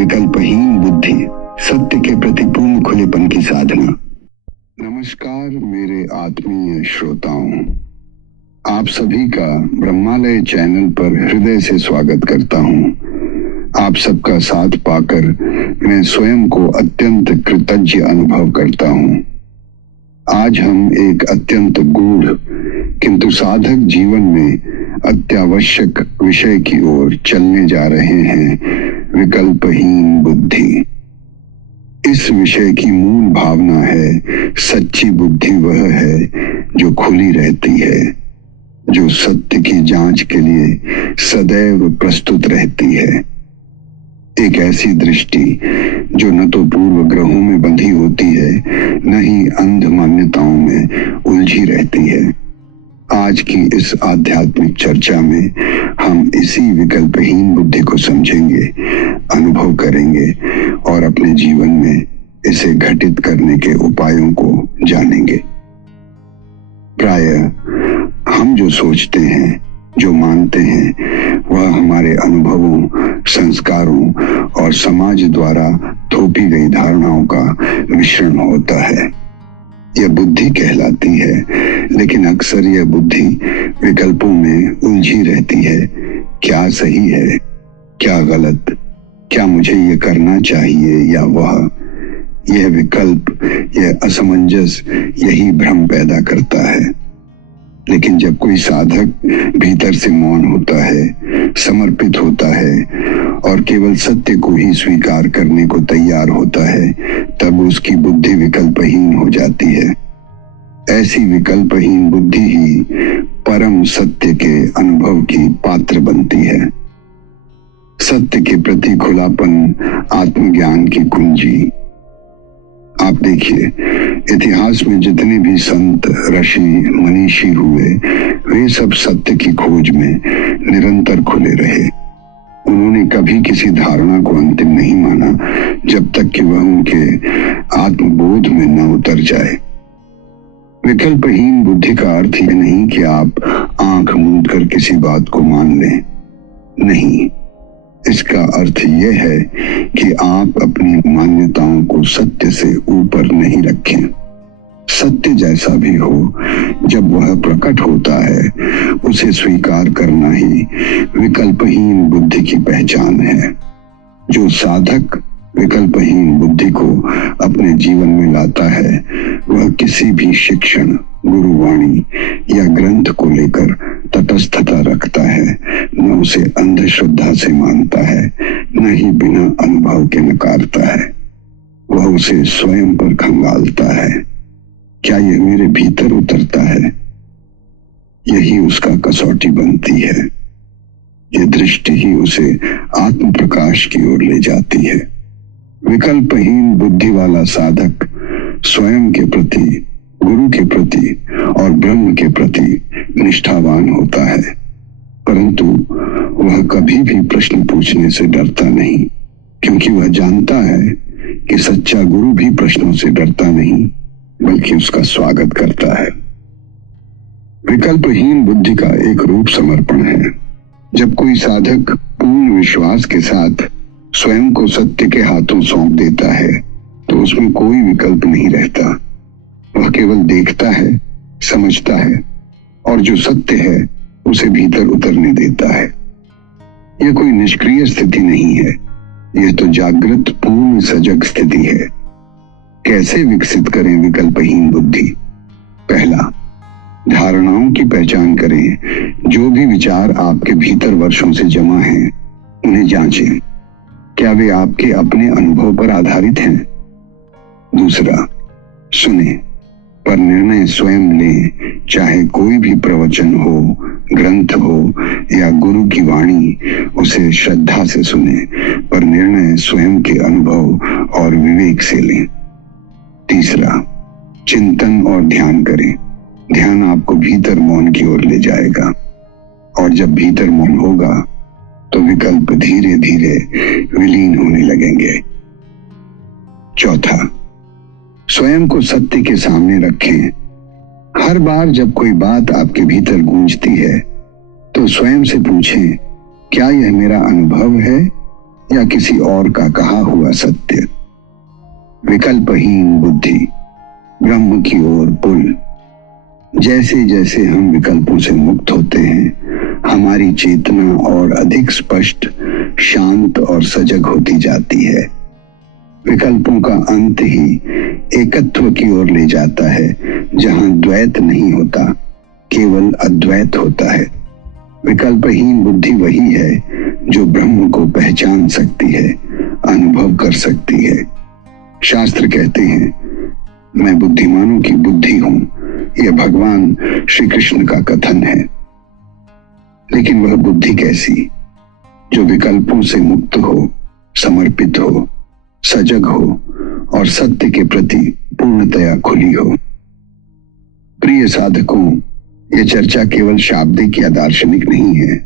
विकल्पहीन बुद्धि, सत्य के प्रति पूर्ण खुलेपन की साधना। नमस्कार मेरे आत्मीय श्रोताओं, आप सभी का ब्रह्मालय चैनल पर हृदय से स्वागत करता हूं। आप सबका साथ पाकर मैं स्वयं को अत्यंत कृतज्ञ अनुभव करता हूं। आज हम एक अत्यंत गूढ़ किंतु साधक जीवन में अत्यावश्यक विषय की ओर चलने जा रहे हैं, विकल्पहीन बुद्धि। इस विषय की मूल भावना है, सच्ची बुद्धि वह है जो खुली रहती है, जो सत्य की जांच के लिए सदैव प्रस्तुत रहती है। एक ऐसी दृष्टि जो न तो पूर्व ग्रहों में बंधी होती है, न ही अंध मान्यताओं में उलझी रहती है। आज की इस आध्यात्मिक चर्चा में हम इसी विकल्पहीन बुद्धि को समझेंगे, अनुभव करेंगे और अपने जीवन में इसे घटित करने के उपायों को जानेंगे। प्रायः हम जो सोचते हैं, जो मानते हैं, वह हमारे अनुभवों, संस्कारों और समाज द्वारा थोपी गई धारणाओं का मिश्रण होता है। यह बुद्धि कहलाती है, लेकिन अक्सर यह बुद्धि विकल्पों में उलझी रहती है। क्या सही है, क्या गलत, क्या मुझे यह करना चाहिए या वह? यह विकल्प, यह असमंजस यही भ्रम पैदा करता है। लेकिन जब कोई साधक भीतर से मौन होता है, समर्पित होता है और केवल सत्य को ही स्वीकार करने को तैयार होता है, तब उसकी बुद्धि विकल्पहीन हो जाती है। ऐसी विकल्पहीन बुद्धि ही परम सत्य के अनुभव की पात्र बनती है। सत्य के प्रति खुलापन आत्मज्ञान की कुंजी। आप देखिए, इतिहास में जितने भी संत, ऋषि, मनीषी हुए, वे सब सत्य की खोज में निरंतर खुले रहे। उन्होंने कभी किसी धारणा को अंतिम नहीं माना जब तक कि वह उनके आत्मबोध में न उतर जाए। विकल्पहीन बुद्धि का अर्थ यह नहीं कि आप आंख मूंद कर किसी बात को मान लें। नहीं, इसका अर्थ यह है कि आप अपनी मान्यताओं को सत्य से ऊपर नहीं रखें। सत्य जैसा भी हो, जब वह प्रकट होता है, उसे स्वीकार करना ही विकल्पहीन बुद्धि की पहचान है। जो साधक विकल्पहीन बुद्धि को अपने जीवन में लाता है, वह किसी भी शिक्षण, गुरुवाणी या ग्रंथ को लेकर तटस्थता रखता है। न उसे अंधश्रद्धा से मानता है, न ही बिना अनुभव के नकारता है। वह उसे स्वयं पर खंगालता है। क्या यह मेरे भीतर उतरता है? यही उसका कसौटी बनती है। यह दृष्टि ही उसे आत्म प्रकाश की ओर ले जाती है। विकल्पहीन बुद्धि वाला साधक स्वयं के प्रति, गुरु के प्रति और ब्रह्म के प्रति निष्ठावान होता है, परंतु वह कभी भी प्रश्न पूछने से डरता नहीं, क्योंकि वह जानता है कि सच्चा गुरु भी प्रश्नों से डरता नहीं, बल्कि उसका स्वागत करता है। विकल्पहीन बुद्धि का एक रूप समर्पण है। जब कोई साधक पूर्ण विश्वास के साथ स्वयं को सत्य के हाथों सौंप देता है, तो उसमें कोई विकल्प नहीं रहता। वह केवल देखता है, समझता है और जो सत्य है उसे भीतर उतरने देता है। यह कोई निष्क्रिय स्थिति नहीं है, यह तो जागृत पूर्ण सजग स्थिति है। कैसे विकसित करें विकल्पहीन बुद्धि? पहला, धारणाओं की पहचान करें। जो भी विचार आपके भीतर वर्षों से जमा हैं, उन्हें जांचें। क्या वे आपके अपने अनुभव पर आधारित हैं? दूसरा, सुने पर निर्णय स्वयं लें। चाहे कोई भी प्रवचन हो, ग्रंथ हो या गुरु की वाणी, उसे श्रद्धा से सुने, पर निर्णय स्वयं के अनुभव और विवेक से लें। तीसरा, चिंतन और ध्यान करें। ध्यान आपको भीतर मौन की ओर ले जाएगा, और जब भीतर मौन होगा तो विकल्प धीरे धीरे विलीन होने लगेंगे। चौथा, स्वयं को सत्य के सामने रखें। हर बार जब कोई बात आपके भीतर गूंजती है, तो स्वयं से पूछें, क्या यह मेरा अनुभव है या किसी और का कहा हुआ सत्य। विकल्पहीन बुद्धि, ब्रह्म की ओर पुल। जैसे जैसे हम विकल्पों से मुक्त होते हैं, हमारी चेतना और अधिक स्पष्ट, शांत और सजग होती जाती है। विकल्पों का अंत ही एकत्व की ओर ले जाता है, जहां द्वैत नहीं होता, केवल अद्वैत होता है। विकल्पहीन बुद्धि वही है जो ब्रह्म को पहचान सकती है, अनुभव कर सकती है। शास्त्र कहते हैं, मैं बुद्धिमानों की बुद्धि हूं। यह भगवान श्री कृष्ण का कथन है। लेकिन वह बुद्धि कैसी, जो विकल्पों से मुक्त हो, समर्पित हो, सजग हो और सत्य के प्रति पूर्णतया खुली हो। प्रिय साधकों, यह चर्चा केवल शाब्दिक या दार्शनिक नहीं है,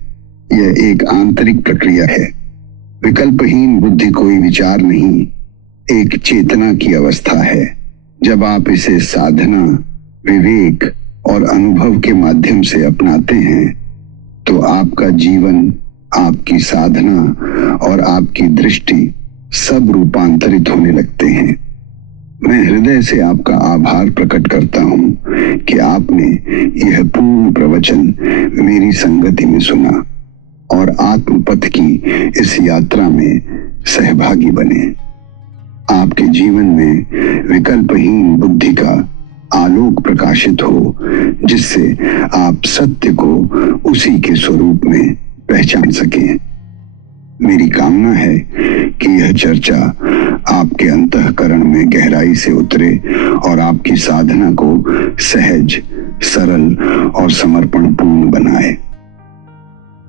यह एक आंतरिक प्रक्रिया है। विकल्पहीन बुद्धि कोई विचार नहीं, एक चेतना की अवस्था है। जब आप इसे साधना, विवेक और अनुभव के माध्यम से अपनाते हैं, तो आपका जीवन, आपकी साधना और आपकी दृष्टि सब रूपांतरित होने लगते हैं। मैं हृदय से आपका आभार प्रकट करता हूं कि आपने यह पूर्ण प्रवचन मेरी संगति में सुना और आत्मपथ की इस यात्रा में सहभागी बने। आपके जीवन में विकल्पहीन बुद्धि का आलोक प्रकाशित हो, जिससे आप सत्य को उसी के स्वरूप में पहचान सकें। मेरी कामना है कि यह चर्चा आपके अंतःकरण में गहराई से उतरे और आपकी साधना को सहज, सरल और समर्पणपूर्ण बनाए।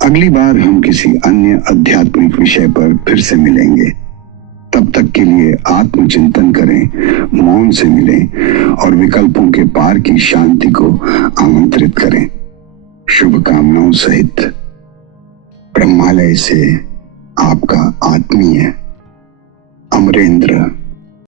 अगली बार हम किसी अन्य आध्यात्मिक विषय पर फिर से मिलेंगे। तब तक के लिए आत्मचिंतन करें, मौन से मिलें और विकल्पों के पार की शांति को आमंत्रित करें। शुभकामनाओं सहित ब्रह्मालय से आपका आत्मीय अमरेंद्र।